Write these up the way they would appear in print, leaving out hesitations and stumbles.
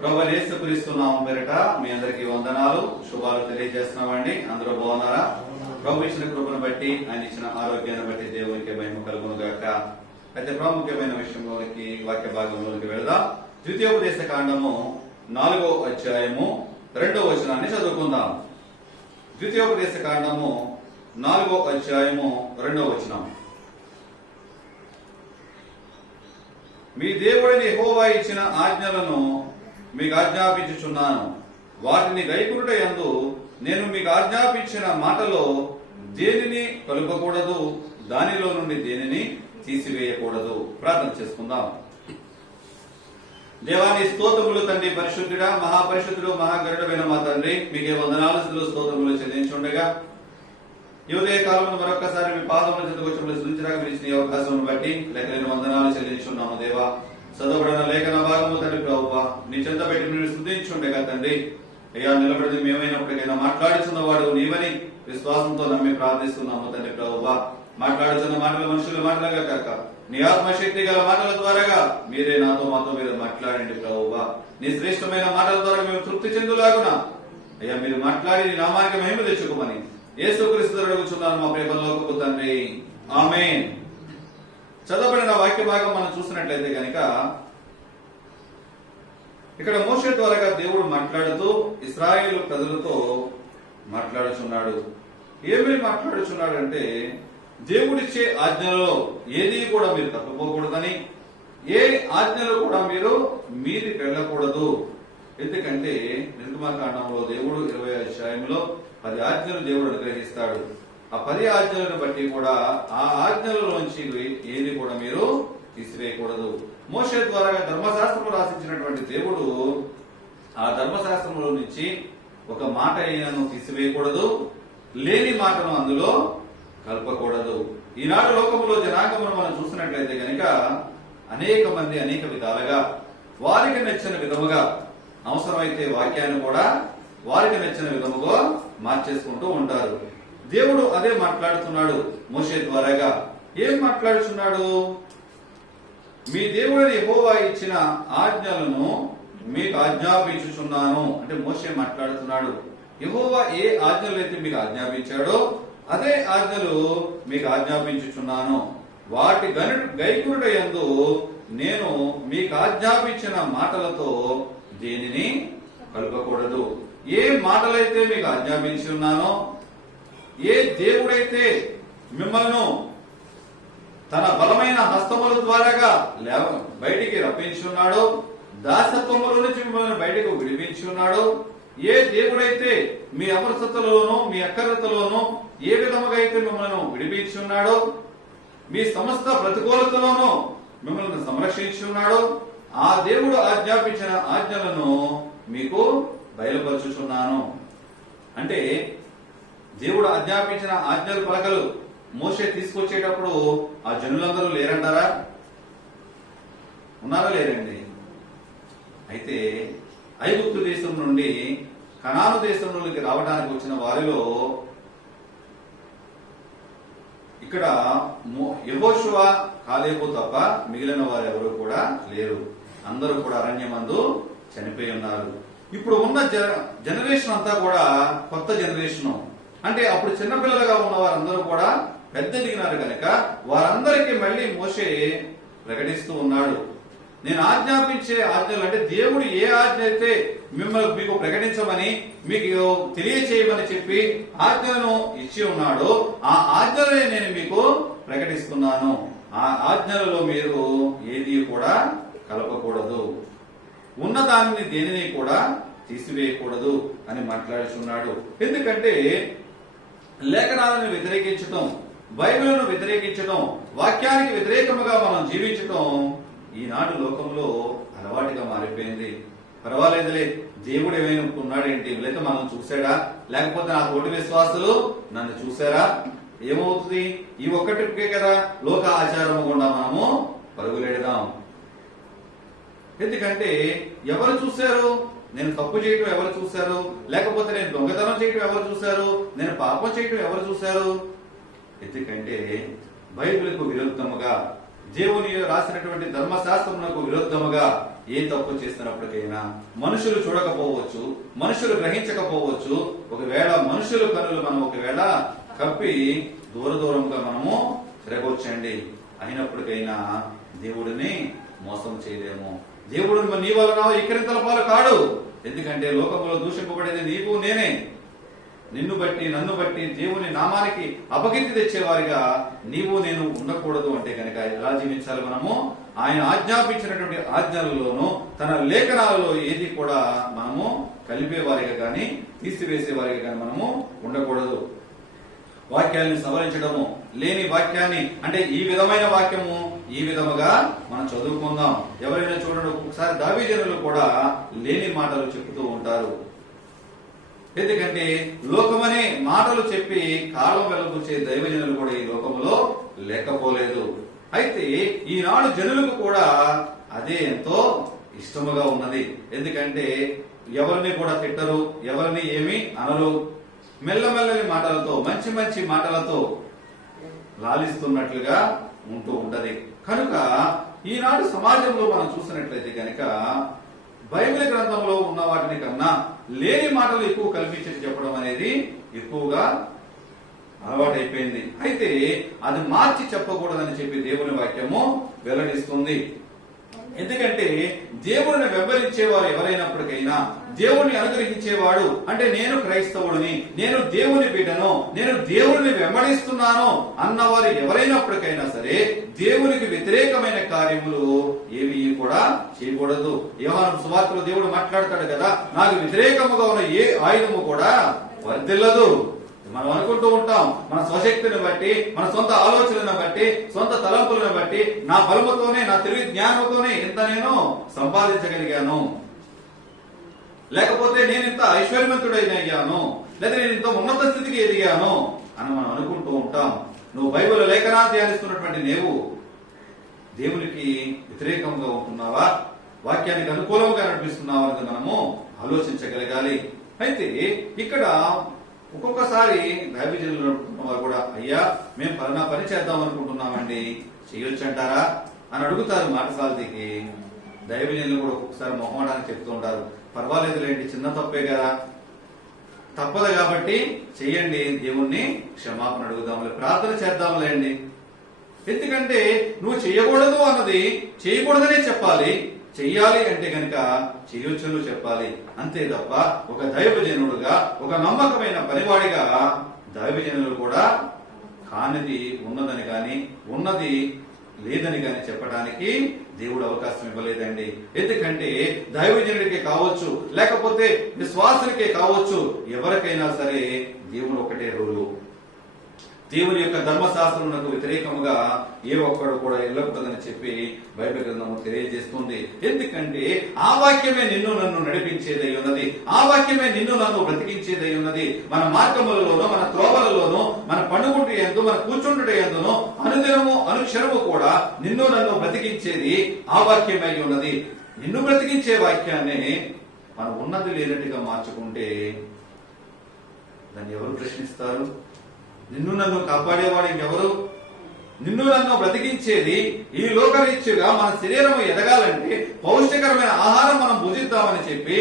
ప్రభువైన యేసుక్రీస్తు నామం పేరిట మీ అందరికీ వందనాలు, శుభాలు తెలియజేస్తున్నామండి. అందరూ బాగున్నారా? ప్రభు ఇచ్చిన కృపను బట్టి, ఆయన ఇచ్చిన ఆరోగ్యాన్ని బట్టి దేవునికి మహిమ కలుగును గాక. అయితే ప్రాముఖ్యమైన విషయంలోనికి, వాక్య భాగంలోనికి వెళ్దాం. ద్వితీయోపదేశ కాండము 4వ అధ్యాయము 2వ వచనాన్ని చదువుకుందాం. ద్వితీయోపదేశ కాండము 4వ అధ్యాయము 2వ వచనం. మీ దేవుడిని యెహోవా ఇచ్చిన ఆజ్ఞలను మీకు ఆజ్ఞాపించుచున్నాను. వాటిని గైకొనుట యందు నేను మీకు ఆజ్ఞాపించిన మాటలో దేనిని కలుపకూడదు, దానిలో నుండి దేనిని తీసివేయకూడదు. ప్రార్థన చేసుకుందాం. దేవాని స్తోత్రములు తండ్రి, పరిశుద్ధుడా, మహాపరిశుద్ధుడు, మహాగరుడమైన మా తండ్రి, మీకే వందనాలు స్తోత్రములు చెల్లించుండగా ఈ ఉదయ కాలంలో మరొకసారి మీ పాదముల చెందుకు వచ్చి స్థుతించడానికి మీరు ఇచ్చిన అవకాశం బట్టి లెక్కలేని వందనాలు చెల్లించున్నాము. దేవా, చదవబడిన లేఖన భాగము తండ్రి ప్రభువా, నీ చెంత పెట్టి మీరు స్థుతించుండగా తండ్రి అయ్యా, నిలబడి మేమైనప్పటికైనా మాట్లాడుచున్నవాడు నీవని విశ్వాసంతో నమ్మి ప్రార్థిస్తున్నాము తండ్రి ప్రభువా. మాట్లాడుతున్న మాటలు మనుషులు మాటలుగా కాక నీ ఆత్మశక్తి గల మాటల ద్వారాగా మీరే మాతో మీరు మాట్లాడండి ప్రభువా. నీ శ్రేష్టమైన మాటల ద్వారా మేము తృప్తి చెందులాగునా అయ్యా మీరు మాట్లాడి నీ నామానికి మహిమ తెచ్చుకోమని యేసుక్రీస్తు అడుగుచున్నాను మా ప్రేమలోకి తండ్రి, ఆమేన్. చదవబడిన వాక్య భాగం మనం చూసినట్లయితే కనుక ఇక్కడ మోషే ద్వారాగా దేవుడు మాట్లాడుతూ ఇశ్రాయేలు ప్రజలతో మాట్లాడుచున్నాడు. ఏమేమి మాట్లాడుచున్నాడు అంటే, దేవుడిచ్చే ఆజ్ఞలలో ఏది కూడా మీరు తప్పిపోకూడదని, ఏ ఆజ్ఞలు కూడా మీరు మీరి వెళ్ళకూడదు. ఎందుకంటే నిర్గమకాండంలో దేవుడు 20వ అధ్యాయంలో 10 ఆజ్ఞలు దేవుడు అనుగ్రహిస్తాడు. ఆ 10 ఆజ్ఞలను బట్టి కూడా ఆ ఆజ్ఞలలోంచి ఏది కూడా మీరు తీసివేయకూడదు. మోషే ద్వారా ధర్మశాస్త్రము రాసించినటువంటి దేవుడు ఆ ధర్మశాస్త్రంలో నుంచి ఒక మాట అయినను తీసివేయకూడదు, లేని మాటను అందులో కలపకూడదు. ఈనాడు లోకంలో జనాంగమును మనం చూసినట్లయితే కనుక అనేక మంది అనేక విధాలుగా వారికి నచ్చిన విధముగా, అవసరమైతే వాక్యాన్ని కూడా వారికి నచ్చిన విధముగా మార్చేసుకుంటూ ఉంటారు. దేవుడు అదే మాట్లాడుతున్నాడు మోషే ద్వారాగా. ఏం మాట్లాడుతున్నాడు? మీ దేవుడిని యెహోవా ఇచ్చిన ఆజ్ఞలను మీకు ఆజ్ఞాపించుచున్నాను అంటే మోషే మాట్లాడుతున్నాడు. యెహోవా ఏ ఆజ్ఞలు అయితే మీకు ఆజ్ఞాపించాడో అదే ఆజ్ఞలు మీకు ఆజ్ఞాపించుచున్నాను. వాటి గైకొనుట యందు నేను మీకు ఆజ్ఞాపించిన మాటలతో దేనిని కలుపకూడదు. ఏ మాటలైతే మీకు ఆజ్ఞాపించి ఉన్నానో, ఏ దేవుడైతే మిమ్మల్ని తన బలమైన హస్తముల ద్వారాగా బయటికి రప్పించి ఉన్నాడో, దాసత్వముల నుంచి మిమ్మల్ని బయటకు విడిపించి ఉన్నాడో, ఏ దేవుడైతే మీ అమరసతలోనూ మీ అక్కరతలోనూ ఏ విధముగా అయితే మిమ్మల్ని విడిపించి ఉన్నాడో, మీ సమస్త ప్రతికూలతలోనూ మిమ్మల్ని సంరక్షించి ఉన్నాడో, ఆ దేవుడు ఆజ్ఞాపించిన ఆజ్ఞలను మీకు బయలుపరుచుచున్నాను. అంటే దేవుడు ఆజ్ఞాపించిన ఆజ్ఞల పలకలు మోషే తీసుకొచ్చేటప్పుడు ఆ జనులందరూ లేరంటారా? ఉన్నారా? లేరండి. అయితే ఐగుప్తు దేశం నుండి కనాను దేశంలోకి రావడానికి వచ్చిన వారిలో ఇక్కడ యెహోషువ, కాలేబు తప్ప మిగిలిన వారు ఎవరు కూడా లేరు. అందరూ కూడా అరణ్యమందు చనిపోయి ఉన్నారు. ఇప్పుడు ఉన్న జనరేషన్ అంతా కూడా కొత్త జనరేషన్. అంటే అప్పుడు చిన్నపిల్లలుగా ఉన్న వారందరూ కూడా పెద్ద దిగినారు కనుక వారందరికీ మళ్ళీ మోషే ప్రకటిస్తూ ఉన్నాడు. నేను ఆజ్ఞాపించే ఆజ్ఞలు అంటే దేవుడు ఏ ఆజ్ఞ అయితే మీకు ప్రకటించమని, మీకు తెలియచేయమని చెప్పి ఆజ్ఞలను ఇచ్చి ఉన్నాడో ఆ ఆజ్ఞలనే నేను మీకు ప్రకటిస్తున్నాను. ఆ ఆజ్ఞలలో మీరు ఏది కూడా కలపకూడదు, ఉన్నదాన్ని దేనిని కూడా తీసివేయకూడదు అని మాట్లాడుచున్నాడు. ఎందుకంటే లేఖనాలను వ్యతిరేకించటం, బైబిల్ను వ్యతిరేకించటం, వాక్యానికి వ్యతిరేకముగా మనం జీవించటం ఈనాడు లోకంలో అలవాటుగా మారిపోయింది. పర్వాలేదులే, దేవుడు ఏమైనా ఉన్నాడేంటి, లేకపోతే మనం చూసాడా, లేకపోతే నా తోటి విశ్వాసులు నన్ను చూసారా, ఏమవుతుంది? ఈ ఒక్కటికే కదా లోక ఆచారము గుండా మనము పరుగులెడదాం. ఎందుకంటే ఎవరు చూశారు? నేను తప్పు చేయటం ఎవరు చూశారు? లేకపోతే నేను దొంగతనం చేయటం ఎవరు చూశారు? నేను పాపం చేయటం ఎవరు చూశారు? ఎందుకంటే బైబిల్కు విరుద్ధముగా దేవుని రాసినటువంటి ధర్మశాస్త్రమునకు విరుద్ధముగా ఏ తప్పు చేస్తున్నప్పటికైనా మనుషులు చూడకపోవచ్చు, మనుషులు గ్రహించకపోవచ్చు. ఒకవేళ మనుషుల కనులు మనం ఒకవేళ కప్పి దూరంగా మనము తిరగొచ్చండి. అయినప్పటికైనా దేవుడిని మోసం చేయలేము. దేవుడు నీ వలన ఇక్కరింతల పాలు కాడు. ఎందుకంటే లోకంలో దూషింపబడేది నీవు నేనే. నిన్ను బట్టి నన్ను బట్టి దేవుని నామానికి అపకీర్తి తెచ్చేవారిగా నీవు నేను ఉండకూడదు. అంటే కనుక ఎలా జీవించాలి మనము? ఆయన ఆజ్ఞాపించినటువంటి ఆజ్ఞలలోనూ తన లేఖనాలలో ఏది కూడా మనము కలిపేవారిగా కానీ తీసివేసేవారిగా కానీ మనము ఉండకూడదు. వాక్యాన్ని సవరించడము, లేని వాక్యాన్ని అంటే ఈ విధమైన వాక్యము ఈ విధముగా మనం చదువుకుందాం. ఎవరైనా చూడండి, ఒక్కొక్కసారి దావీజనులు కూడా లేని మాటలు చెబుతూ ఉంటారు. ఎందుకంటే లోకమనే మాటలు చెప్పి కాలం వెలుగుచ్చే దైవజనులు కూడా ఈ లోకములో లేకపోలేదు. అయితే ఈనాడు జనులకు కూడా అదే ఎంతో ఇష్టముగా ఉన్నది. ఎందుకంటే ఎవరిని కూడా తిట్టరు, ఎవరిని ఏమి అనరు. మెల్లమెల్లని మాటలతో మంచి మాటలతో లాలిస్తున్నట్లుగా ఉంటూ ఉంటది. కనుక ఈనాడు సమాజంలో మనం చూసినట్లయితే కనుక బైబిల్ గ్రంథంలో ఉన్న వాటిని కన్నా లేని మాటలు ఎక్కువ కల్పించి చెప్పడం అనేది ఎక్కువగా అలవాటైపోయింది. అయితే అది మార్చి చెప్పకూడదని చెప్పి దేవుని వాక్యము వెల్లడిస్తుంది. ఎందుకంటే దేవుడిని వెంబడించేవారు ఎవరైనప్పటికైనా, దేవుడిని అనుగ్రహించేవాడు అంటే నేను క్రైస్తవుడిని, నేను దేవుని బిడ్డను, నేను దేవుడిని వెంబడిస్తున్నాను అన్నవారు ఎవరైనప్పటికైనా సరే దేవునికి వ్యతిరేకమైన కార్యములు ఏవి కూడా చేయకూడదు. యోహాను సువార్తలో దేవుడు మాట్లాడతాడు కదా, నాకు వ్యతిరేకముగా ఉన్న ఏ ఆయుధము కూడా వర్ధిల్లదు. మనం అనుకుంటూ ఉంటాం, మన స్వశక్తిని బట్టి, మన సొంత ఆలోచనను బట్టి, సొంత తలంపులను బట్టి, నా బలముతోనే, నా తెలివి జ్ఞానంతోనే ఇంత నేను సంపాదించగలిగాను, లేకపోతే నేను ఇంత ఐశ్వర్యవంతుడైనయ్యాను, లేదా నేను ఇంత ఉన్నత స్థితికి ఎదిగాను అని మనం అనుకుంటూ ఉంటాం. నువ్వు బైబిల్ లేఖనా ధ్యానిస్తున్నటువంటి నీవు దేవునికి వ్యతిరేకంగా ఉంటున్నావా, వాక్యానికి అనుకూలంగా నడిపిస్తున్నావా అనేది మనము ఆలోచించగలగాలి. అయితే ఇక్కడ ఒక్కొక్కసారి దైవజనులు నడుపుతున్న వారు కూడా, అయ్యా మేము పలానా పని చేద్దాం అనుకుంటున్నామండి, చేయొచ్చు అంటారా అని అడుగుతారు మాటసాలతీకి. దైవజనులు కూడా ఒక్కొక్కసారి మొహమాటానికి చెప్తూ ఉంటారు, పర్వాలేదులేండి, చిన్న తప్పే కదా, తప్పదు కాబట్టి చెయ్యండి, దేవుణ్ణి క్షమాపణ అడుగుదాంలే, ప్రార్థన చేద్దాంలేండి. ఎందుకంటే నువ్వు చేయకూడదు అన్నది చేయకూడదనే చెప్పాలి, చెయ్యాలి అంటే కనుక చేయొచ్చును చెప్పాలి. అంతే తప్ప ఒక దైవజనుడుగా, ఒక నమ్మకమైన పనివాడిగా దైవజనులు కూడా కానిది ఉన్నదని గాని ఉన్నది లేదని గాని చెప్పడానికి దేవుడు అవకాశం ఇవ్వలేదండి. ఎందుకంటే దైవజనుడికే కావచ్చు, లేకపోతే విశ్వాసులకే కావచ్చు, ఎవరికైనా సరే దేవుడు ఒకటే రూలు. దేవుని యొక్క ధర్మశాస్త్రమునకు వ్యతిరేకముగా ఏ ఒక్కడు కూడా వెళ్ళకూడదని చెప్పి బైబిల్ గ్రంథము తెలియజేస్తుంది. ఎందుకంటే ఆ వాక్యమే నిన్ను నన్ను నడిపించేదై ఉన్నది, ఆ వాక్యమే నిన్ను నన్ను బ్రతికించేదై ఉన్నది. మన మార్గములలోనూ, మన త్రోవలలోనూ, మన పండుగుంటు ఎందు, మన కూర్చుంటుట ఎందునో అనుదినము అనుక్షణము కూడా నిన్ను నన్ను బ్రతికించేది ఆ వాక్యమై ఉన్నది. నిన్ను బ్రతికించే వాక్యాన్ని మనం ఉన్నది లేనట్టుగా మార్చుకుంటే దాన్ని ఎవరు ప్రశ్నిస్తారు? నిన్ను నన్ను కాపాడేవాడు ఇంకెవరు? నిన్ను నన్ను బ్రతికించేది ఈ లోకరీత్యుగా మన శరీరం ఎదగాలంటే పౌష్టికరమైన ఆహారం మనం భుజిద్దామని చెప్పి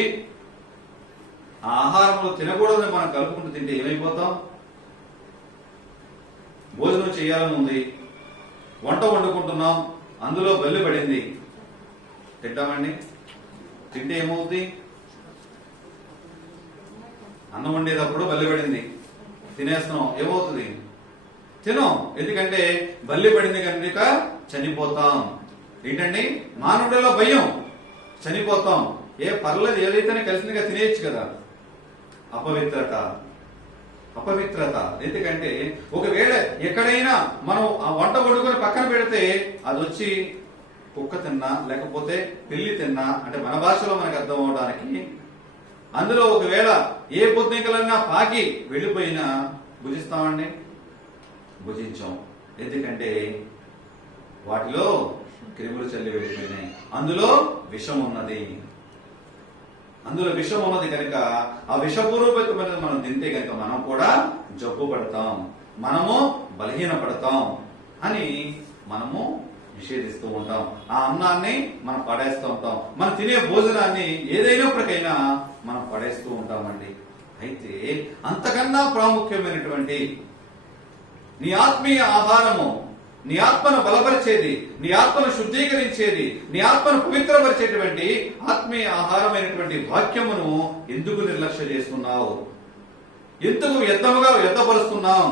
ఆ ఆహారంలో తినకూడదని మనం కలుపుకుంటూ తింటే ఏమైపోతాం? భోజనం చేయాలని ఉంది, వంట వండుకుంటున్నాం, అందులో బల్లి పడింది, తింటామండి? తింటే ఏమవుతుంది? అన్నం వండేటప్పుడు బల్లి పడింది, తినేస్తున్నాం, ఏమవుతుంది? తినం. ఎందుకంటే బల్లి పడింది కనుక చనిపోతాం. ఏంటండి? మానవుడిలో భయం, చనిపోతాం. పర్లేదు, ఏదైతేనే కలిసిందిగా తినేయచ్చు కదా. అపవిత్రత. ఎందుకంటే ఒకవేళ ఎక్కడైనా మనం ఆ వంట వండుకొని పక్కన పెడితే అది వచ్చి కుక్క తిన్నా, లేకపోతే పిల్లి తిన్నా, అంటే మన భాషలో మనకు అర్థం అవడానికి, అందులో ఒకవేళ ఏ పొద్దుకలన్నా పాకి వెళ్ళిపోయినా భుజిస్తామండి? భుజించాం. ఎందుకంటే వాటిలో క్రిములు చల్లి వెళ్ళిపోయినాయి, అందులో విషం ఉన్నది. కనుక ఆ విషపూర్వకమైన మనం తింటే కనుక మనం కూడా జబ్బు పడతాం, మనము బలహీన పడతాం అని మనము నిషేధిస్తూ ఉంటాం. ఆ అన్నాన్ని మనం పడేస్తూ ఉంటాం. మనం తినే భోజనాన్ని ఏదైనప్పటికైనా మనం పడేస్తూ ఉంటామండి. అయితే అంతకన్నా ప్రాముఖ్యమైనటువంటి నీ ఆత్మీయ ఆహారము, నీ ఆత్మను బలపరిచేది, నీ ఆత్మను శుద్ధీకరించేది, నీ ఆత్మను పవిత్రపరిచేటువంటి ఆత్మీయ ఆహారమైనటువంటి వాక్యమును ఎందుకు నిర్లక్ష్య చేస్తున్నావు? ఎందుకు వ్యర్థపరుస్తున్నాం?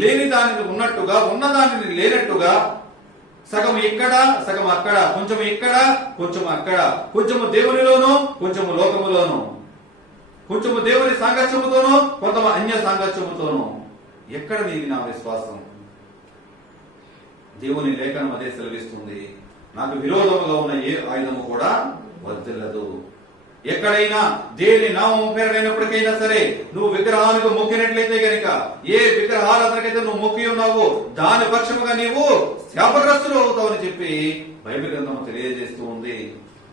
లేని దానిని ఉన్నట్టుగా, ఉన్నదానిని లేనట్టుగా, సగం ఇక్కడ సగం అక్కడ, కొంచెం ఇక్కడ కొంచెం అక్కడ, కొంచెము దేవునిలోను కొంచెము లోకములోను, కొంచెము దేవుని సాంగత్యముతోనూ కొంత అన్య సాంగత్యముతోనూ. ఎక్కడ నీకు నా విశ్వాసం? దేవుని లేఖనం అదే సెలవిస్తుంది. నాకు విరోధముగా ఉన్న ఏ ఆయుధము కూడా వర్ధిల్లదు. ఎక్కడైనా దేని నామము పేరైనప్పటికైనా సరే నువ్వు విగ్రహానికి మొక్కినట్లయితే గనుక, ఏ విగ్రహారాధనకైతే నువ్వు మొక్కి ఉన్నావో దాని పక్షముగా నీవు శాపగ్రస్తులు అవుతావని చెప్పి బైబిల్ గ్రంథం తెలియజేస్తూ ఉంది.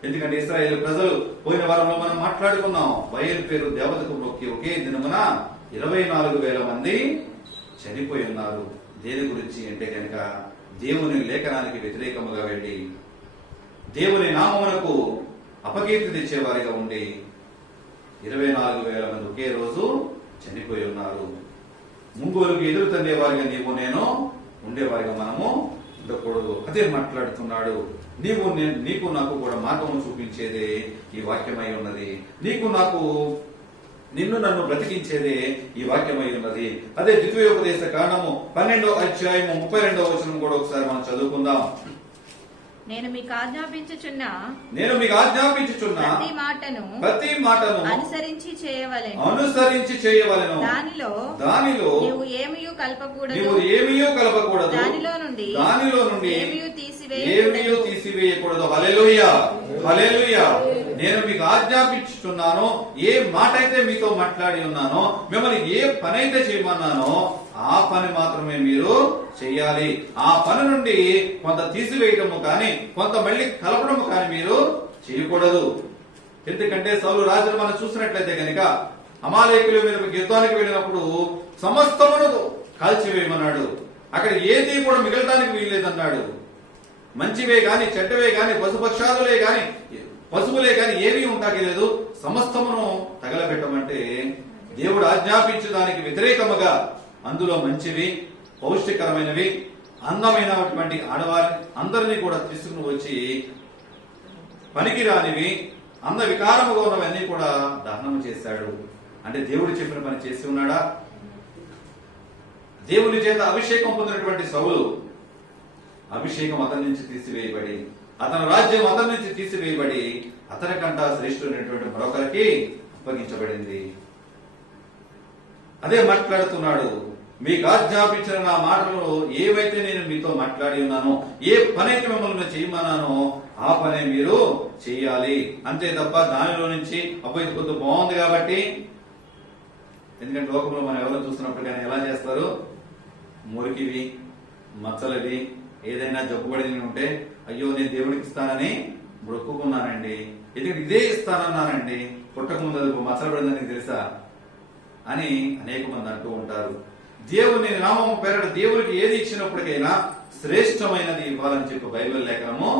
ఎందుకంటే ఇశ్రాయేలు ప్రజలు పోయిన వారంలో మనం మాట్లాడుకున్నాం, బయలు పేరు దేవతకు మొక్కి ఒకే దినమున 24,000 మంది చనిపోయి ఉన్నారు. దేని గురించి అంటే కనుక దేవుని లేఖనానికి వ్యతిరేకముగా వెళ్లి దేవుని నామమునకు అపకీర్తి తెచ్చేవారిగా ఉండి 24,000 మంది ఒకే రోజు చనిపోయి ఉన్నారు. ముంగోలుకు ఎదురు తండేవారిగా నీవు నేను ఉండేవారిగా మనము ఉండకూడదు. అదే మాట్లాడుతున్నాడు. నీకు నాకు కూడా మార్గము చూపించేదే ఈ వాక్యమై ఉన్నది. నీకు నాకు నిన్ను నన్ను బ్రతికించేదే ఈ వాక్యమై ఉన్నది. అదే ద్వితీయోపదేశ కాండము 12వ అధ్యాయము 32వ వచనం కూడా ఒకసారి మనం చదువుకుందాం. నేను మీకు ఆజ్ఞాపించుచున్న ప్రతి మాటను అనుసరించి చేయవలెను. దానిలో నీవు ఏమీయూ కలపకూడదు. దానిలో నుండి ఏమీయూ తీసివేయకూడదు. హల్లెలూయా, హల్లెలూయా. నేను మీకు ఆజ్ఞాపించుచున్నాను, ఏ మాట అయితే మీతో మాట్లాడి ఉన్నానో, మిమ్మల్ని ఏ పని అయితే చేయమన్నానో ఆ పని మాత్రమే మీరు చెయ్యాలి. ఆ పని నుండి కొంత తీసివేయటము కానీ కొంత మళ్ళీ కలపడము కానీ మీరు చేయకూడదు. ఎందుకంటే సౌలు రాజును మనం చూసినట్లయితే కనుక అమాలేకుల మీద యుద్ధానికి వెళ్ళినప్పుడు సమస్తమును కాల్చివేయమన్నాడు. అక్కడ ఏది కూడా మిగలటానికి వీల్లేదన్నాడు. మంచివే గాని చెడ్డవే గాని పశుపక్షాదులే గాని పశువులే గాని ఏమీ ఉంటాకలేదు, సమస్తమును తగలబెట్టమంటే దేవుడు ఆజ్ఞాపించడానికి వ్యతిరేకముగా అందులో మంచివి, పౌష్టికరమైనవి, అందమైనటువంటి ఆడవారి అందరినీ కూడా తీసుకుని వచ్చి పనికిరానివి, అంద వికారముగా ఉన్నవన్నీ కూడా దహనము చేశాడు. అంటే దేవుడు చెప్పిన పని చేసి ఉన్నాడా? దేవుని చేత అభిషేకం పొందినటువంటి సౌలు అభిషేకం అతని నుంచి తీసివేయబడి, అతని రాజ్యం అతని నుంచి తీసివేయబడి అతని కంటా శ్రేష్ఠుడైనటువంటి మరొకరికి అప్పగించబడింది. అదే మాట్లాడుతున్నాడు. మీకు ఆజ్ఞాపించిన నా మాటలు ఏవైతే నేను మీతో మాట్లాడి ఉన్నానో, ఏ పనైతే మిమ్మల్ని చేయమన్నానో ఆ పనే మీరు చెయ్యాలి. అంతే తప్ప దానిలో నుంచి అబ్బాయి కొద్ది బాగుంది కాబట్టి, ఎందుకంటే లోకంలో మనం ఎవరు చూస్తున్నప్పుడు కానీ ఎలా చేస్తారు, మురికివి మచ్చలవి ఏదైనా జబ్బుబడి ఉంటే అయ్యో నేను దేవుడికి ఇస్తానని మొక్కుకున్నానండి, ఎందుకంటే ఇదే ఇస్తానన్నానండి, పుట్టక ముందు మచ్చలు పడిందని తెలుసా అని అనేక మంది అంటూ ఉంటారు. దేవుని నామము పేరట దేవునికి ఏది ఇచ్చినప్పటికైనా శ్రేష్టమైనది ఇవ్వాలని చెప్పి బైబిల్ లేఖనము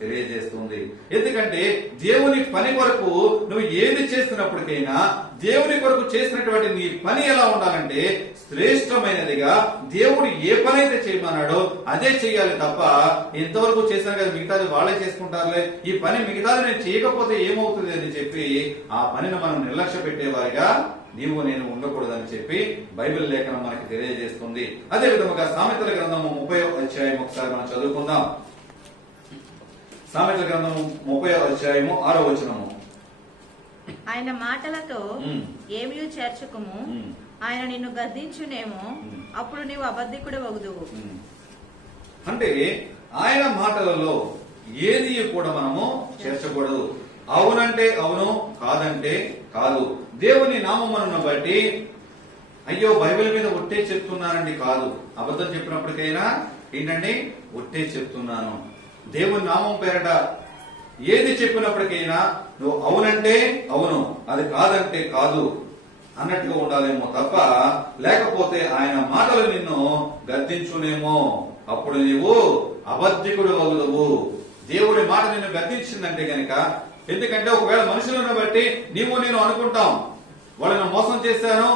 తెలియజేస్తుంది. ఎందుకంటే దేవుని పని కొరకు నువ్వు ఏది చేస్తున్నప్పటికైనా దేవుని కొరకు చేసినటువంటి నీ పని ఎలా ఉండాలంటే శ్రేష్టమైనదిగా, దేవుడు ఏ పని అయితే చేయమన్నాడో అదే చెయ్యాలి తప్ప ఇంతవరకు చేశాను కదా మిగతాది వాళ్ళే చేసుకుంటారులే, ఈ పని మిగతాది నేను చేయకపోతే ఏమవుతుంది అని చెప్పి ఆ పనిని మనం నిర్లక్ష్య పెట్టేవారిగా నీవు నేను ఉండకూడదని చెప్పి బైబిల్ లేఖనం మనకి తెలియజేస్తుంది. అదే విధముగా సామెతల గ్రంథము 30వ అధ్యాయం ఒకసారి మనం చదువుకుందాం. సామెతల గ్రంథము 30వ అధ్యాయము 6వ వచనము. ఆయన మాటలతో ఏమీ చేర్చుకుము, ఆయన నిన్ను గద్దించునేమో, అప్పుడు నీవు అబద్ధికుడు వగుదువు. అంటే ఆయన మాటలలో ఏది కూడా మనము చేర్చకూడదు. అవునంటే అవును, కాదంటే కాదు. దేవుని నామమును బట్టి అయ్యో బైబిల్ మీద ఒట్టే చెప్తున్నానండి కాదు, అబద్ధం చెప్పినప్పటికైనా ఏంటండి ఒట్టే చెప్తున్నాను. దేవుని నామం పేరట ఏది చెప్పినప్పటికైనా నువ్వు అవునంటే అవును, అది కాదంటే కాదు అన్నట్టుగా ఉండాలేమో తప్ప, లేకపోతే ఆయన మాటలు నిన్ను గద్దించునేమో, అప్పుడు నీవు అబద్ధికుడు వగుదువు. దేవుడి మాట నిన్ను గద్దించిందంటే గనక, ఎందుకంటే ఒకవేళ మనుషులను బట్టి నీవు నేను అనుకుంటాం, వాళ్ళని మోసం చేశాను,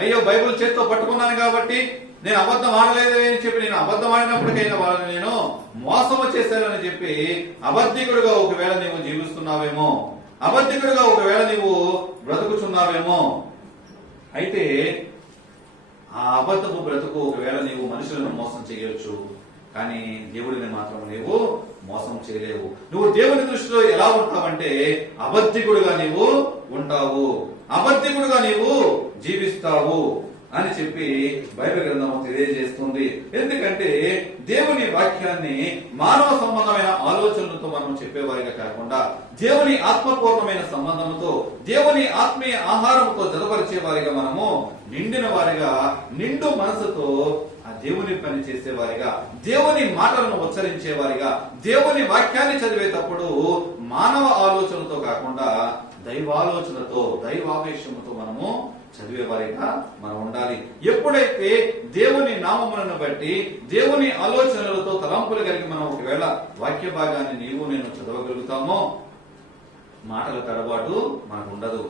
అయ్యో బైబిల్ చేత్తో పట్టుకున్నాను కాబట్టి నేను అబద్ధం ఆడలేదు అని చెప్పి, నేను అబద్ధం ఆడినప్పటికైనా వాళ్ళని నేను మోసము చేశానని చెప్పి అబద్ధికుడుగా ఒకవేళ నీవు జీవిస్తున్నావేమో, అబద్ధికుడుగా ఒకవేళ నీవు బ్రతుకుచున్నావేమో. అయితే ఆ అబద్ధపు బ్రతుకు ఒకవేళ నీవు మనుషులను మోసం చేయొచ్చు, కానీ దేవుడిని మాత్రం నీవు మోసం చేయలేవు. నువ్వు దేవుని దృష్టిలో ఎలా ఉంటావంటే అబద్ధికుడుగా నీవు ఉంటావు, అబద్ధికుడుగా నీవు జీవిస్తావు అని చెప్పి బైబిల్ గ్రంథం తెలియజేస్తుంది. ఎందుకంటే దేవుని వాక్యాన్ని మానవ సంబంధమైన ఆలోచనలతో మనం చెప్పేవారిగా కాకుండా దేవుని ఆత్మపూర్ణమైన సంబంధంతో, దేవుని ఆత్మీయ ఆహారంతో జతపరిచే వారిగా మనము నిండిన వారిగా, నిండు మనసుతో ఆ దేవుని పని చేసేవారిగా, దేవుని మాటలను ఉచ్చరించేవారిగా, దేవుని వాక్యాన్ని చదివేటప్పుడు మానవ ఆలోచనతో కాకుండా దైవాలోచనతో, దైవావేశముతో మనము చదివేవారిగా మనం ఉండాలి. ఎప్పుడైతే దేవుని నామములను బట్టి, దేవుని ఆలోచనలతో తలంపులు కలిగి మనం ఒకవేళ వాక్య భాగాన్ని నీవు నేను చదవగలుగుతామో మాటల తడబాటు మనకు ఉండదు.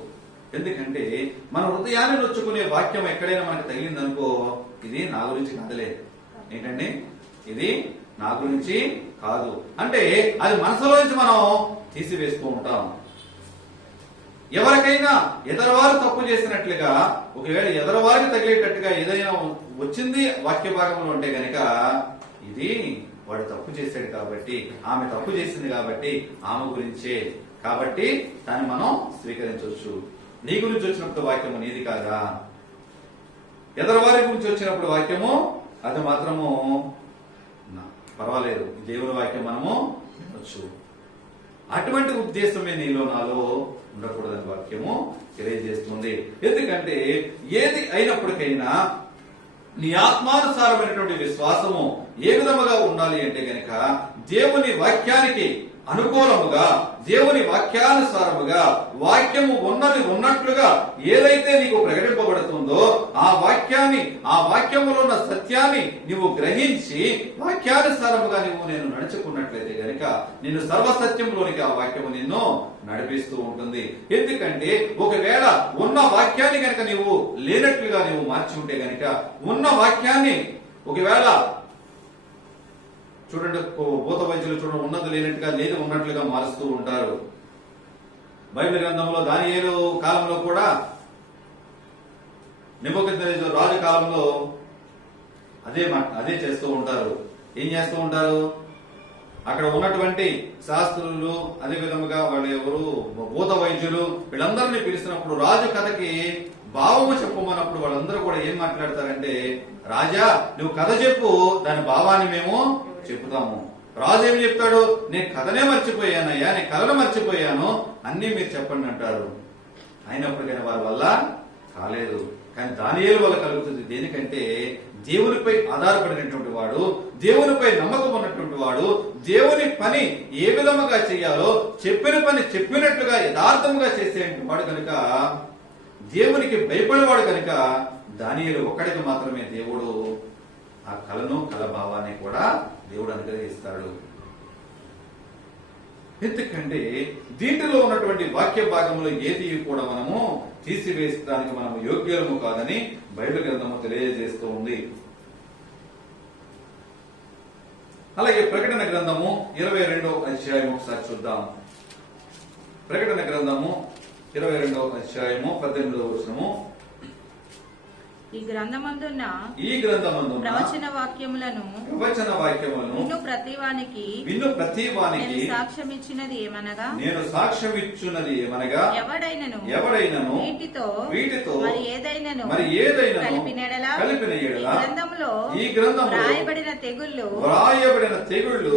ఎందుకంటే మన హృదయాన్ని నొచ్చుకునే వాక్యం ఎక్కడైనా మనకు తగిలిందనుకో, ఇది నా గురించి కాదులే, ఏంటండి ఇది నా గురించి కాదు అంటే అది మనసులో నుంచి మనం తీసివేస్తూ ఉంటాం. ఎవరికైనా ఎదరవారు తప్పు చేసినట్లుగా, ఒకవేళ ఎదరవారికి తగిలేటట్టుగా ఏదైనా వచ్చింది వాక్య భాగంలో ఉంటే గనక, ఇది వాడు తప్పు చేశాడు కాబట్టి, ఆమె తప్పు చేసింది కాబట్టి ఆమె గురించే, కాబట్టి దాన్ని మనం స్వీకరించవచ్చు. నీ గురించి వచ్చినప్పుడు వాక్యము నీది కాదా, ఎదరవారి గురించి వచ్చినప్పుడు వాక్యము అది మాత్రము పర్వాలేదు, దేవుని వాక్యం మనము వినొచ్చు. అటువంటి ఉద్దేశమే నీలో నాలో ఉండకూడదని వాక్యము తెలియజేస్తుంది. ఎందుకంటే ఏది అయినప్పటికైనా నీ ఆత్మానుసారమైనటువంటి విశ్వాసము ఏ విధముగా ఉండాలి అంటే గనక, దేవుని వాక్యానికి అనుకూలముగా, దేవుని వాక్యానుసారముగా, వాక్యము ఉన్నది ఉన్నట్లుగా ఏదైతే నీకు ప్రకటింపబడుతుందో ఆ వాక్యాన్ని, ఆ వాక్యములో ఉన్న సత్యాన్ని నీవు గ్రహించి వాక్యానుసారముగా నీవు నేను నడుచుకున్నట్లయితే గనక నిన్ను సర్వసత్యంలోనికి ఆ వాక్యము నిన్ను నడిపిస్తూ ఉంటుంది. ఎందుకంటే ఒకవేళ ఉన్న వాక్యాన్ని గనక నీవు లేనట్లుగా నీవు మార్చి ఉంటే గనక, ఉన్న వాక్యాన్ని ఒకవేళ చూడండి, భూత వైద్యులు చూడండి, ఉన్నది లేనట్టుగా లేదు ఉన్నట్లుగా మారుస్తూ ఉంటారు. బైబిల్ గ్రంథంలో దానియేలు కాలంలో కూడా, నెబుకద్నెజరు రాజు కాలంలో అదే చేస్తూ ఉంటారు. ఏం చేస్తూ ఉంటారు, అక్కడ ఉన్నటువంటి శాస్త్రులు, అదే విధముగా వాళ్ళు ఎవరు భూత వైద్యులు, వీళ్ళందరినీ పిలిచినప్పుడు రాజు కథకి భావము చెప్పమన్నప్పుడు వాళ్ళందరూ కూడా ఏం మాట్లాడతారంటే, రాజా నువ్వు కథ చెప్పు, దాని భావాన్ని మేము చెప్తాము. రాజు ఏమి చెప్తాడు, నేను కథనే మర్చిపోయానయ్యా, నేను కథను మర్చిపోయాను, అన్ని మీరు చెప్పండి అంటారు. అయినప్పటికైనా వారి వల్ల కాలేదు. కానీ దానియేలు వల్ల కలుగుతుంది. దేనికంటే దేవునిపై ఆధారపడినటువంటి వాడు, దేవునిపై నమ్మకం ఉన్నటువంటి వాడు, దేవుని పని ఏ విధముగా చేయాలో చెప్పిన పని చెప్పినట్లుగా యథార్థముగా చేసేటువంటి వాడు కనుక, దేవునికి భయపడేవాడు కనుక దానియేలు ఒక్కడికి మాత్రమే దేవుడు ఆ కళను, కళ భావాన్ని కూడా దేవుడు అనుగ్రహిస్తాడు. ఎందుకంటే దీంట్లో ఉన్నటువంటి వాక్య భాగంలో ఏది కూడా మనము తీసివేయడానికి మనము యోగ్యులము కాదని బైబిల్ గ్రంథము తెలియజేస్తూ ఉంది. అలాగే ప్రకటన గ్రంథము 22వ అధ్యాయం ఒకసారి చూద్దాం. ప్రకటన గ్రంథము 22వ అధ్యాయము 18వ వచనము. ఈ గ్రంథమందున్న ప్రవచన వాక్యములను విను ప్రతివానికి నేను సాక్ష్యం ఇచ్చినది ఏమనగా ఎవడైనను వీటితో మరి ఏదైనను కలిపిన ఎడల ఈ గ్రంథములో రాయబడిన తెగుళ్ళు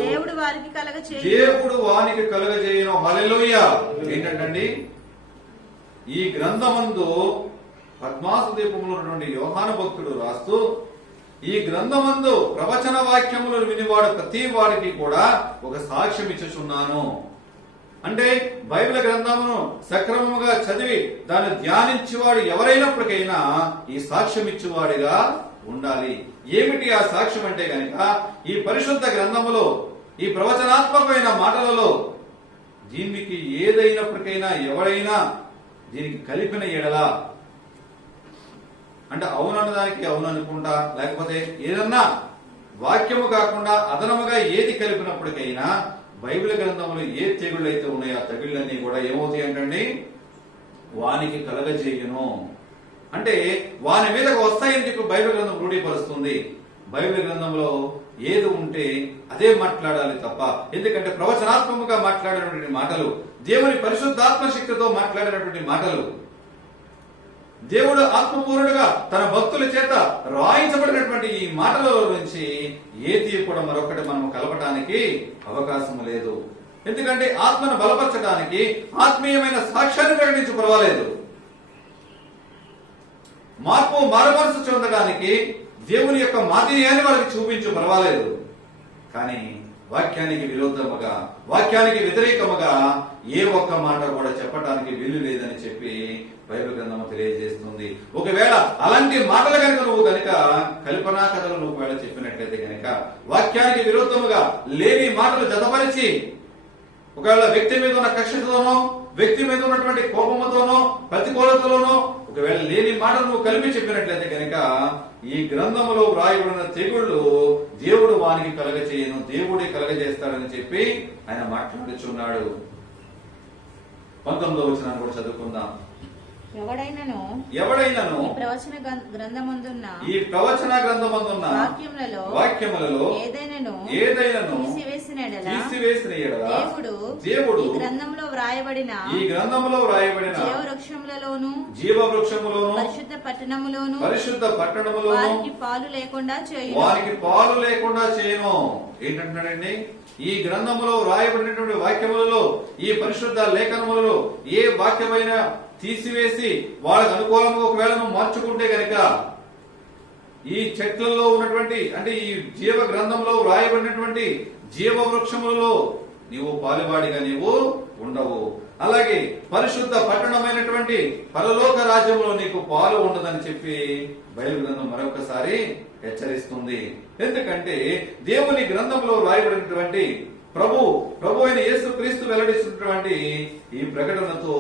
దేవుడు వారికి కలుగజేయును. హల్లెలూయా. ఏంటండి, ఈ గ్రంథమందు పద్మాసు దీపములో ఉన్నటువంటి యోహాను భక్తుడు రాస్తూ, ఈ గ్రంథమందు ప్రవచన వాక్యములను వినివాడు ప్రతి వారికి కూడా ఒక సాక్ష్యం ఇచ్చుచున్నాను. అంటే బైబిల్ గ్రంథమును సక్రమముగా చదివి దాన్ని ధ్యానించేవాడు ఎవరైనప్పటికైనా ఈ సాక్ష్యం ఇచ్చేవాడిగా ఉండాలి. ఏమిటి ఆ సాక్ష్యం అంటే గనక ఈ పరిశుద్ధ గ్రంథములో ఈ ప్రవచనాత్మకమైన మాటలలో దీనికి ఏదైనప్పటికైనా ఎవరైనా దీనికి కలిపిన ఎడలా అంటే అవునన్నదానికి అవును అనుకుంటా, లేకపోతే ఏదన్నా వాక్యము కాకుండా అదనముగా ఏది కలిపినప్పటికైనా బైబిల్ గ్రంథంలో ఏ తెగుళ్ళు అయితే ఉన్నాయో ఆ తెగుళ్ళన్నీ కూడా ఏమవుతాయి అంటండి, వానికి కలగజేయును అంటే వాని మీదకు వస్తాయని చెప్పి బైబిల్ గ్రంథం రూఢీపరుస్తుంది. బైబిల్ గ్రంథంలో ఏది ఉంటే అదే మాట్లాడాలి తప్ప, ఎందుకంటే ప్రవచనాత్మకంగా మాట్లాడినటువంటి మాటలు, దేవుని పరిశుద్ధాత్మ శక్తితో మాట్లాడినటువంటి మాటలు, దేవుడు ఆత్మపూర్ణుడుగా తన భక్తుల చేత రాయించబడినటువంటి ఈ మాటలలో నుంచి ఏది కూడా మరొకటి మనం కలపటానికి అవకాశం లేదు. ఎందుకంటే ఆత్మను బలపరచడానికి ఆత్మీయమైన సాక్ష్యాన్ని ప్రకటించి పర్వాలేదు, మారుమనసు చెందడానికి దేవుని యొక్క మాధుర్యాన్ని వాళ్ళకి చూపించు పర్వాలేదు. కానీ వాక్యానికి విరోధముగా, వాక్యానికి వ్యతిరేకముగా ఏ ఒక్క మాట కూడా చెప్పడానికి వీలు లేదని చెప్పి బైబిల్ గ్రంథము తెలియజేస్తుంది. ఒకవేళ అలాంటి మాటలు కనుక నువ్వు గనుక కల్పనా కథలు నువ్వు ఒకవేళ చెప్పినట్లయితే గనక, వాక్యానికి విరోధముగా లేని మాటలు జతపరిచి ఒకవేళ వ్యక్తి మీద ఉన్న కక్షతోనో, వ్యక్తి మీద ఉన్నటువంటి కోపముతోనో, ప్రతికూలతలోనో ఒకవేళ లేని మాటలు నువ్వు కలిపి చెప్పినట్లయితే కనుక ఈ గ్రంథములో వ్రాయబడిన తెగుళ్ళు దేవుడు వానికి కలగచేయను, దేవుడే కలగజేస్తాడని చెప్పి ఆయన మాట్లాడుచున్నాడు. 19వ వచనాన్ని కూడా చదువుకుందాం. ఎవడైనను ఈ ప్రవచన గ్రంథమందున్న వాక్యములలో ఏదైనను తీసివేసిన యెడల దేవుడు ఈ గ్రంథంలో వ్రాయబడిన జీవవృక్షములలోను పరిశుద్ధ పట్టణములోను వారికి పాలు లేకుండా చేయును. ఏంటంటున్నాడండి? ఈ గ్రంథములో వ్రాయబడినటువంటి వాక్యములలో, ఈ పరిశుద్ధ లేఖనములలో ఏ వాక్యమైనా తీసివేసి వాళ్ళకు అనుకూలంగా ఒకవేళ నువ్వు మార్చుకుంటే గనక ఈ చెట్లలో ఉన్నటువంటి అంటే ఈ జీవ గ్రంథంలో వ్రాయబడినటువంటి జీవ వృక్షములలో నీవు పాలువాడిగా నీవు ఉండవు. అలాగే పరిశుద్ధ పట్టణమైనటువంటి పరలోక రాజ్యంలో నీకు పాలు ఉండదని చెప్పి బైబిల్ గ్రంథం మరొకసారి హెచ్చరిస్తుంది. ఎందుకంటే దేవుని గ్రంథంలో వ్రాయబడినటువంటి ప్రభు అయిన యేసు క్రీస్తు వెల్లడిస్తున్నటువంటి ఈ ప్రకటనతో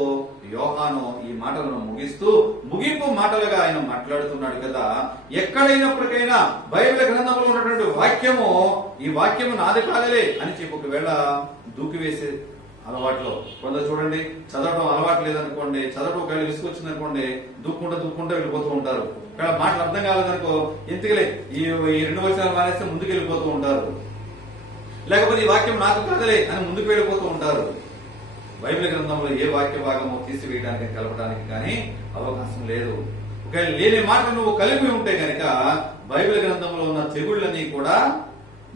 యోహాను ఈ మాటలను ముగింపు మాటలుగా ఆయన మాట్లాడుతున్నాడు కదా. ఎక్కడైనప్పటికైనా బైబిల్ గ్రంథంలో ఉన్నటువంటి వాక్యము, ఈ వాక్యము నాది కాదలే అని చెప్పి ఒకవేళ దూకివేసే అలవాట్లో కొందరు చూడండి, చదవడం అలవాటు లేదనుకోండి, చదవడం ఒకవేళ విసుకొచ్చింది అనుకోండి, దూక్కుంటూ వెళ్ళిపోతూ ఉంటారు. ఇక్కడ మాటలు అర్థం కాలేదనుకో, ఎందుకులే ఈ 2 వచనాలు మానేస్తే ముందుకు వెళ్ళిపోతూ ఉంటారు, లేకపోతే ఈ వాక్యం నాకు కాదలే అని ముందుకు వెళ్ళిపోతూ ఉంటారు. బైబిల్ గ్రంథంలో ఏ వాక్య భాగము తీసివేయడానికి కలపడానికి కానీ అవకాశం లేదు. ఒకవేళ లేని మాట నువ్వు కలిపి ఉంటే గనక బైబిల్ గ్రంథంలో ఉన్న తెగుళ్ళని కూడా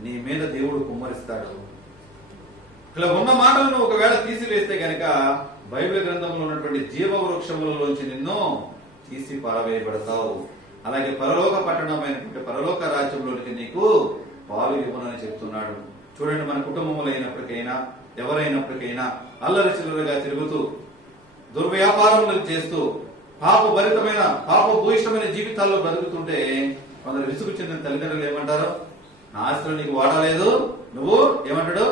నీ మీద దేవుడు కుమ్మరిస్తాడు. ఇలా ఉన్న మాటలను ఒకవేళ తీసివేస్తే గనక బైబిల్ గ్రంథంలో ఉన్నటువంటి జీవ వృక్షములలోంచి నిన్ను తీసి పారవేయబడతావు. అలాగే పరలోక పట్టణమైనటువంటి పరలోక రాజ్యంలోనికి నీకు పాలు ఇవ్వనని చెప్తున్నాడు. చూడండి, మన కుటుంబంలో అయినప్పటికైనా ఎవరైనప్పటికైనా అల్లరి చిల్లరగా తిరుగుతూ దుర్వ్యాపారములు చేస్తూ పాపభూయిష్టమైన జీవితాల్లో బ్రతుకుతుంటే కొందరు విసుగు చెందిన తల్లిదండ్రులు ఏమంటారు? నా ఆస్తిలో నీకు వాడలేదు, నువ్వు ఏమంటాడు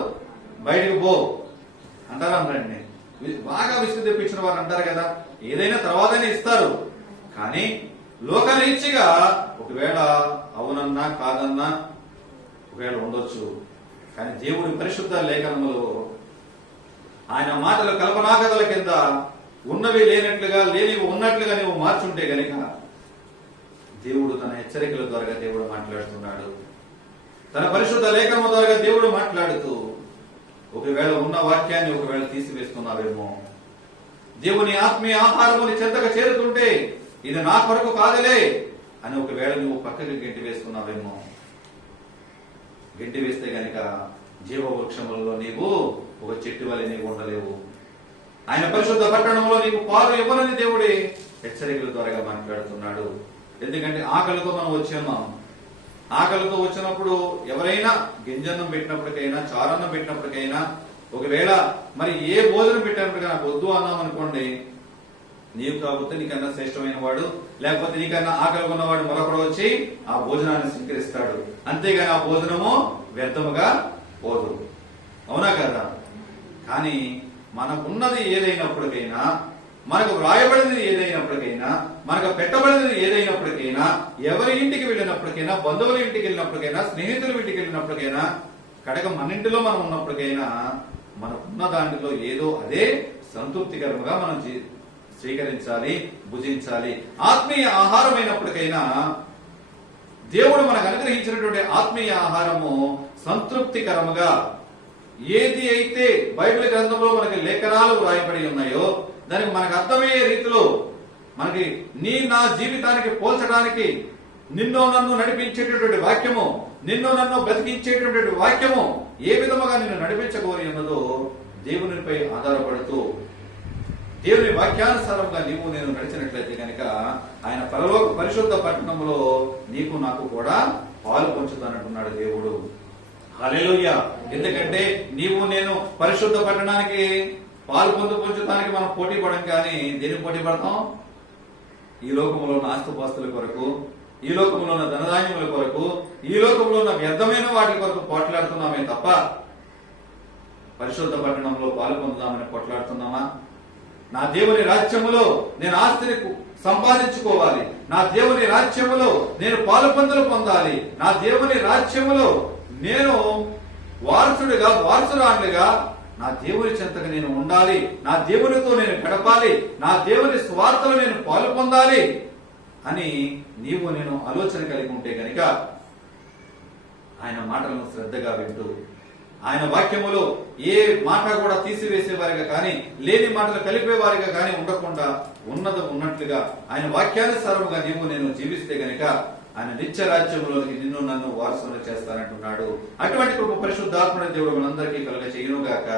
బయటకు పో అంటారా? అన్నాడు. బాగా విసుగు తెప్పించిన వారు అంటారు కదా, ఏదైనా తర్వాతనే ఇస్తారు. కానీ లోకరీత్యగా ఒకవేళ అవునన్నా కాదన్నా ఒకవేళ ఉండొచ్చు. కానీ దేవుడి పరిశుద్ధ లేఖనములో ఆయన మాటలు కల్పనాకథల కింద ఉన్నవి లేనట్లుగా, లేనివి ఉన్నట్లుగా నువ్వు మార్చుంటే గనక దేవుడు తన హెచ్చరికల ద్వారా దేవుడు మాట్లాడుతున్నాడు. తన పరిశుద్ధ లేఖనము ద్వారా దేవుడు మాట్లాడుతూ ఒకవేళ ఉన్న వాక్యాన్ని ఒకవేళ తీసివేస్తున్నావేమో, దేవుని ఆత్మీయ ఆహారముని చెంతగా చేరుతుంటే ఇది నా కొరకు కాదులే అని ఒకవేళ నువ్వు పక్కకి గెంటి వేస్తున్నావేమో, గెంటి వేస్తే గనక జీవ వృక్షములలో నీవు ఒక చెట్టు వలె నీవు ఉండలేవు. ఆయన పరిశుద్ధ పట్టణంలో నీకు పాలు ఇవ్వనని దేవుడే హెచ్చరికల ద్వారా మాట్లాడుతున్నాడు. ఎందుకంటే ఆకలితో మనం వచ్చాము. ఆకలితో వచ్చినప్పుడు ఎవరైనా గింజన్నం పెట్టినప్పటికైనా, చారన్నం పెట్టినప్పటికైనా, ఒకవేళ మరి ఏ భోజనం పెట్టినప్పటికైనా నాకు వద్దు అన్నాం అనుకోండి, నీవు కాకపోతే నీకన్నా శ్రేష్టమైన వాడు, లేకపోతే నీకన్నా ఆకలి ఉన్నవాడు మరొకడు వచ్చి ఆ భోజనాన్ని స్వీకరిస్తాడు. అంతేగాని ఆ భోజనము వ్యర్థముగా పోదు. అవునా కదా? కానీ మనకున్నది ఏదైనప్పటికైనా, మనకు వ్రాయబడినది ఏదైనప్పటికైనా, మనకు పెట్టబడినది ఏదైనప్పటికైనా, ఎవరి ఇంటికి వెళ్ళినప్పటికైనా, బంధువుల ఇంటికి వెళ్ళినప్పటికైనా, స్నేహితుల ఇంటికి వెళ్ళినప్పటికైనా, కడగ మన ఇంటిలో మనం ఉన్నప్పటికైనా, మనకున్న దాంట్లో ఏదో అదే సంతృప్తికరంగా మనం స్వీకరించాలి, భుజించాలి. ఆత్మీయ ఆహారమైనప్పటికైనా దేవుడు మనకు అనుగ్రహించినటువంటి ఆత్మీయ ఆహారము సంతృప్తికరముగా, ఏది అయితే బైబిల్ గ్రంథంలో మనకి లేఖనాలు వ్రాయబడి ఉన్నాయో దానికి మనకు అర్థమయ్యే రీతిలో, మనకి నా జీవితానికి పోల్చడానికి నిన్ను నన్ను నడిపించేటటువంటి వాక్యము, నిన్ను నన్ను బ్రతికించేటటువంటి వాక్యము ఏ విధముగా నిన్ను నడిపించగోరి ఉన్నదో దేవునిపై ఆధారపడుతూ దేవుని వాక్యానుసారంగా నీవు నేను నడిచినట్లయితే కనుక ఆయన పరలోక పరిశుద్ధ పట్టణంలో నీకు నాకు కూడా పాలు పంచుతానంటున్నాడు దేవుడు. హల్లెలూయా. ఎందుకంటే నీవు నేను పరిశుద్ధ పట్టణానికి పాలు పంచుతానికి మనం పోటీ పడం, కానీ దేనికి పోటీ పడతాం? ఈ లోకంలో ఉన్న ఆస్తుపాస్తుల కొరకు, ఈ లోకంలో ఉన్న ధనధాన్యముల కొరకు, ఈ లోకంలో ఉన్న వ్యర్థమైన వాటి కొరకు పోట్లాడుతున్నామే తప్ప పరిశుద్ధ పట్టణంలో పాలు పొందుదామని పోట్లాడుతున్నామా? నా దేవుని రాజ్యములో నేను ఆస్తిని సంపాదించుకోవాలి, నా దేవుని రాజ్యములో నేను పాలు పొందాలి, నా దేవుని రాజ్యములో నేను వారసురాండ్లుగా నా దేవుని చెంతగా నేను ఉండాలి, నా దేవునితో నేను గడపాలి, నా దేవుని స్వార్థలో నేను పాలు పొందాలి అని నీవు నేను ఆలోచన కలిగి ఉంటే గనుక ఆయన మాటలను శ్రద్ధగా వింటూ, ఆయన వాక్యములో ఏ మాట కూడా తీసివేసేవారిగా కానీ, లేని మాటలు కలిపేవారిగా కానీ ఉండకుండా ఉన్నది ఉన్నట్లుగా ఆయన వాక్యానుసారముగా నీవు నేను జీవిస్తే గనుక ఆయన నిత్య రాజ్యములోకి నిన్ను నన్ను వారసులు చేస్తానంటున్నాడు. అటువంటి కృప పరిశుద్ధాత్మని దేవుడు మనందరికీ కలుగ చేయునుగాక.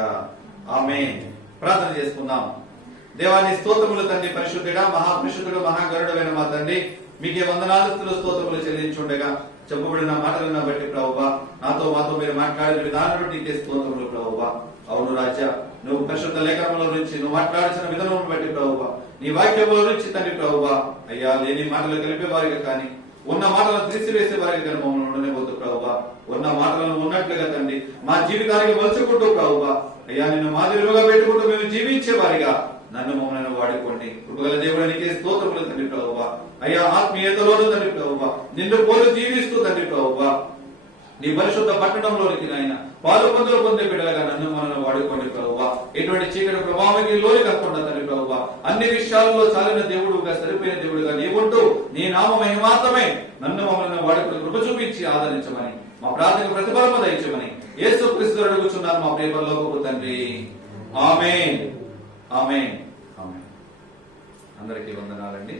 ఆమేన్. ప్రార్థన చేసుకుందాం. దేవాన్ని స్తోత్రములు తండ్రి, పరిశుద్ధుడా, మహాపరిశుద్ధుడు, మహాగరుడైన మా తండ్రి, మీకే వందనాలు స్తోత్రములు చెల్లించుండగా చెప్పబడిన మాటలను బట్టి ప్రభువా, మాతో మీరు మాట్లాడిన విధానం నీకే స్తోత్రములు ప్రభువా. అవును రాజా, నువ్వు పరిశుద్ధ లేఖనముల నుంచి నువ్వు మాట్లాడిన విధానం బట్టి ప్రభువా, నీ వాక్యముల నుంచి తండ్రి ప్రభువా, అయ్యా లేని మాటలు కలిపే వారిగా కానీ, ఉన్న మాటలను తీసివేసే వారికి కానీ మమ్మల్ని ఉండనివద్దు ప్రభువా. ఉన్న మాటలను ఉన్నట్లుగా తండ్రి మా జీవితానికి మలుచుకుంటూ ప్రభువా, అయ్యా నిన్ను మాదిరిగా పెట్టుకుంటూ మేము జీవించే వారిగా నన్ను మమ్మల్ని వాడుకోండి. కృపగల దేవుడానికి స్తోత్రములు తండ్రి ప్రభువా. అయ్యా ఆత్మీయతలోను తండ్రి ప్రభువా, నిన్ను పోలు జీవిస్తూ తండ్రి ప్రభువా, నీ పరిశుద్ధ పట్టణంలోనికి నాయన పాలు పొందే బిడ్డలుగా నన్ను మనల్ని వాడుకోండి ప్రభువా. ఎటువంటి చీకటి ప్రభావానికి లోని కాకుండా తండ్రి ప్రభువా, అన్ని విషయాల్లో చాలిన దేవుడుగా, సరిపోయిన దేవుడుగా నీవుంటూ నీ నామ మహిమాత్రమే నన్ను మమ్మల్ని వాడుకుని కృప చూపించి ఆదరించమని, మా ప్రార్థన ప్రతిఫలము దయచమని యేసుక్రీస్తు అడుగుచున్నాను మా ప్రియ పరలోకపు తండ్రి. ఆమేన్. ఆమేన్. ఆమేన్. అందరికీ వందనాలండి.